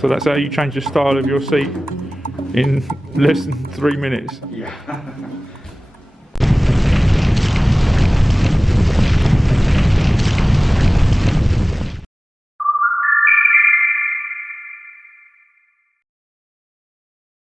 So that's how you change the style of your seat in less than 3 minutes. Yeah.